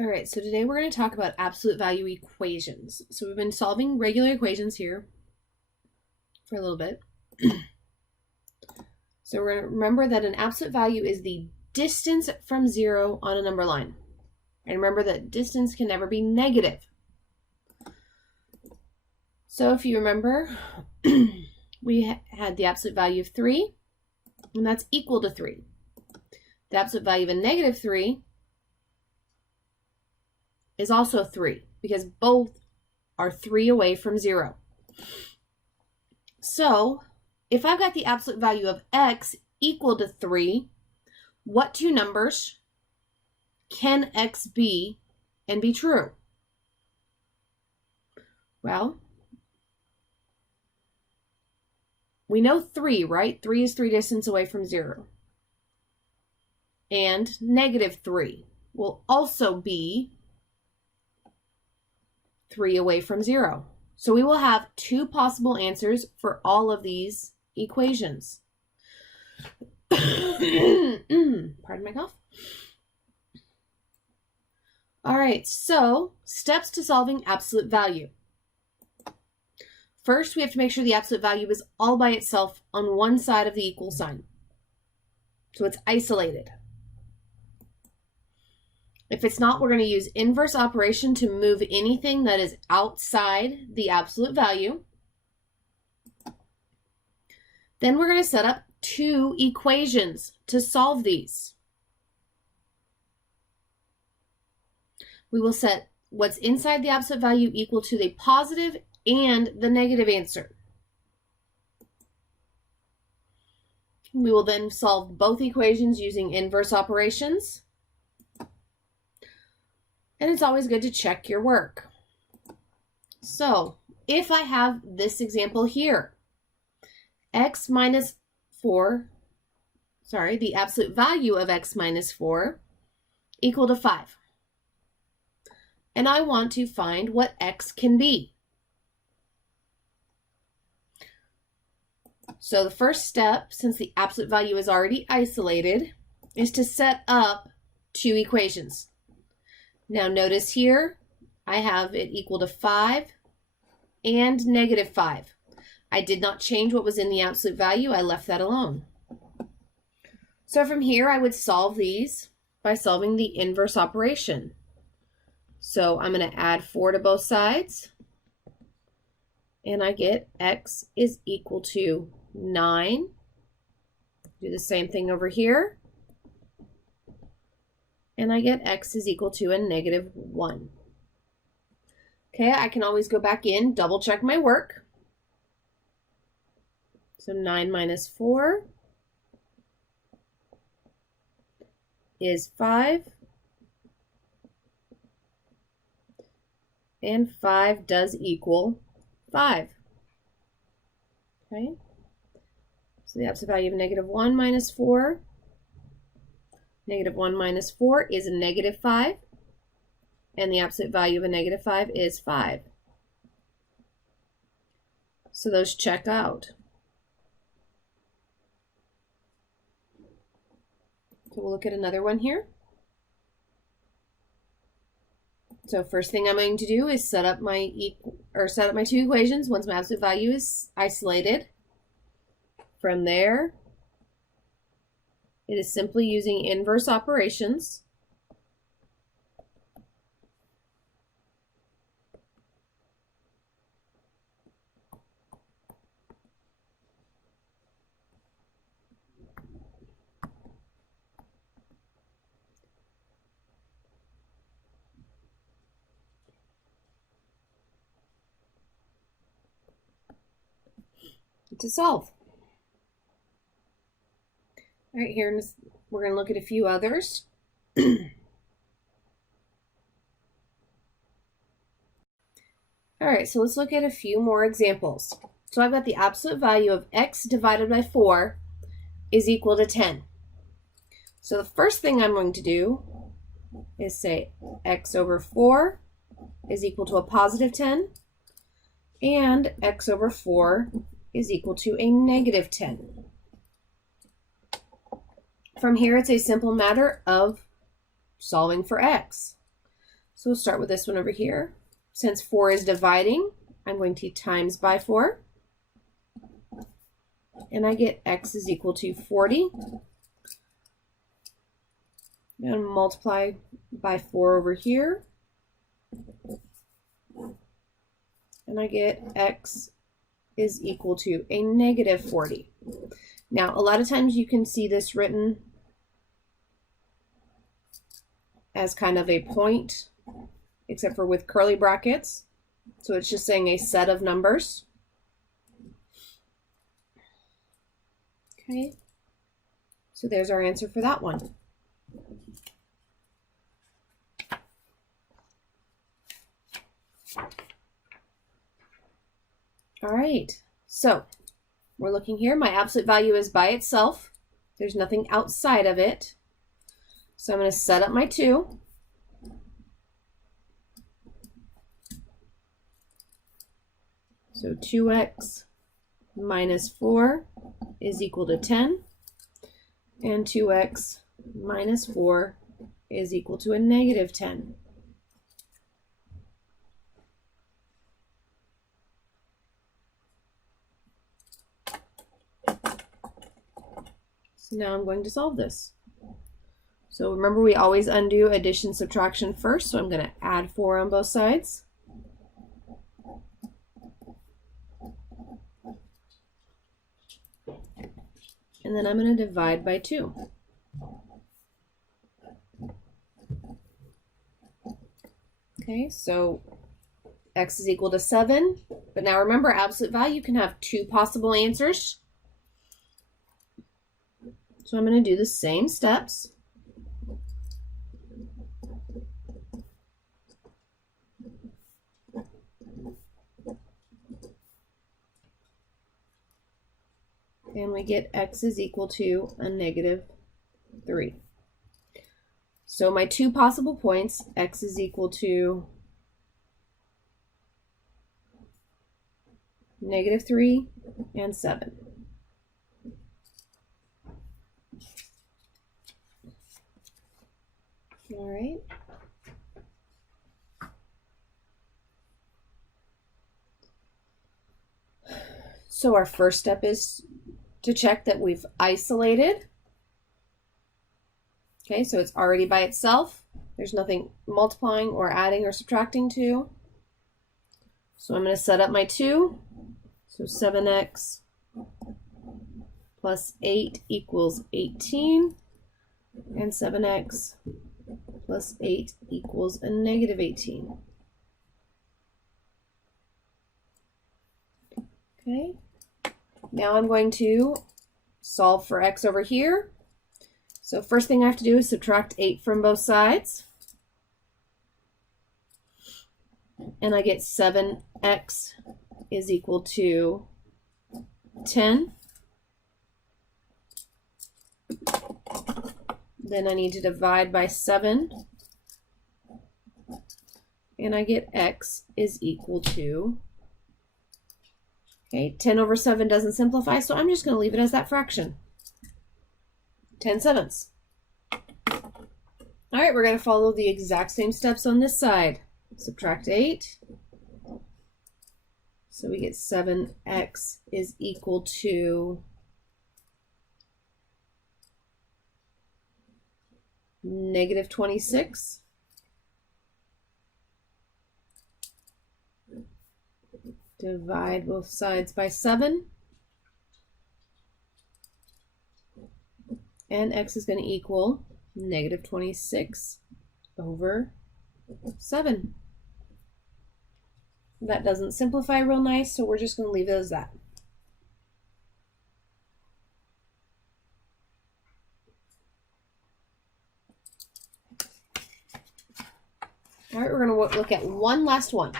All right, so today we're going to talk about absolute value equations. So we've been solving regular equations here for a little bit. So we're going to remember that an absolute value is the distance from zero on a number line. And remember that distance can never be negative. So if you remember, we had the absolute value of 3, and that's equal to 3. The absolute value of a negative 3 is also 3, because both are 3 away from 0. So if I've got the absolute value of x equal to 3, what two numbers can x be and be true? Well, we know 3, right? 3 is 3 distance away from 0. And negative 3 will also be 3 away from 0. So we will have two possible answers for all of these equations. Pardon my cough. All right, so steps to solving absolute value. First, we have to make sure the absolute value is all by itself on one side of the equal sign. So it's isolated. If it's not, we're going to use inverse operation to move anything that is outside the absolute value. Then we're going to set up two equations to solve these. We will set what's inside the absolute value equal to the positive and the negative answer. We will then solve both equations using inverse operations. And it's always good to check your work. So if I have this example here, x minus 4, the absolute value of x minus 4 equal to 5. And I want to find what x can be. So the first step, since the absolute value is already isolated, is to set up two equations. Now notice here, I have it equal to 5 and negative 5. I did not change what was in the absolute value. I left that alone. So from here, I would solve these by solving the inverse operation. So I'm going to add 4 to both sides, and I get x is equal to 9. Do the same thing over here. And I get x is equal to a negative 1. Okay, I can always go back in, double check my work. So 9 minus 4 is 5. And 5 does equal 5. Okay, so the absolute value of negative 1 minus 4. Negative 1 minus 4 is a negative 5, and the absolute value of a negative 5 is 5. So those check out. So we'll look at another one here. So first thing I'm going to do is set up my two equations once my absolute value is isolated. From there, it is simply using inverse operations. To solve. All right, here we're going to look at a few others. All right, so let's look at a few more examples. So I've got the absolute value of x divided by 4 is equal to 10. So the first thing I'm going to do is say x over 4 is equal to a positive 10, and x over 4 is equal to a negative 10. From here, it's a simple matter of solving for x. So we'll start with this one over here. Since 4 is dividing, I'm going to times by 4. And I get x is equal to 40. And multiply by 4 over here. And I get x is equal to a negative 40. Now, a lot of times you can see this written as kind of a point, except for with curly brackets. So it's just saying a set of numbers. Okay, so there's our answer for that one. All right, so we're looking here. My absolute value is by itself. There's nothing outside of it. So I'm going to set up my 2. So 2x minus 4 is equal to 10. And 2x minus 4 is equal to a negative 10. So now I'm going to solve this. So remember, we always undo addition, subtraction first. So I'm going to add 4 on both sides. And then I'm going to divide by 2. Okay, so x is equal to 7. But now remember, absolute value can have 2 possible answers. So I'm going to do the same steps. And we get x is equal to a negative 3. So my 2 possible points, x is equal to negative 3 and 7. All right. So our first step is to check that we've isolated. Okay, so it's already by itself. There's nothing multiplying or adding or subtracting to. So I'm going to set up my 2. So 7x plus 8 equals 18. And 7x plus 8 equals a negative 18. Okay. Now I'm going to solve for x over here. So first thing I have to do is subtract 8 from both sides. And I get 7x is equal to 10. Then I need to divide by 7. And I get x is equal to, okay, 10 over 7 doesn't simplify, so I'm just going to leave it as that fraction. 10/7. All right, we're going to follow the exact same steps on this side. Subtract 8. So we get 7x is equal to negative 26. Divide both sides by 7. And x is going to equal negative 26 over 7. That doesn't simplify real nice, so we're just going to leave it as that. All right, we're going to look at one last one.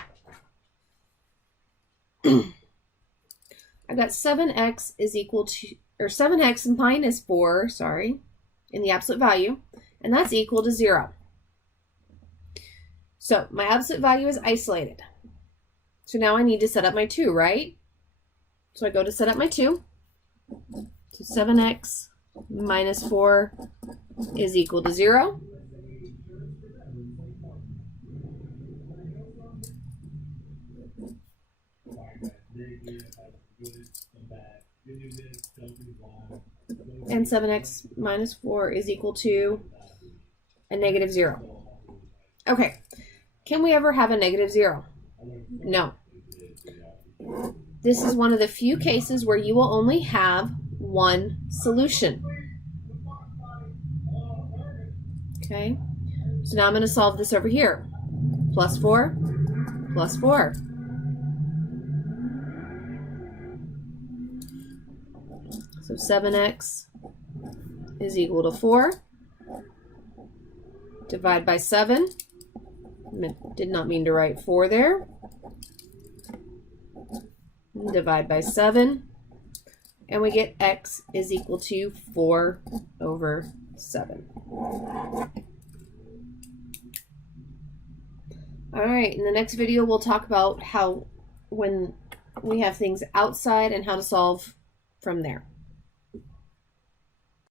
I've got 7x is equal to, or 7x minus 4, sorry, in the absolute value, and that's equal to 0. So my absolute value is isolated. So now I need to set up my 2, right? So I go to set up my 2. So 7x minus 4 is equal to 0. And 7x minus 4 is equal to a negative 0. Okay, can we ever have a negative 0? No. This is one of the few cases where you will only have one solution. Okay, so now I'm going to solve this over here. Plus 4, plus 4. So 7x is equal to 4. Divide by 7. Did not mean to write 4 there. Divide by 7. And we get x is equal to 4 over 7. All right, in the next video, we'll talk about how when we have things outside and how to solve from there.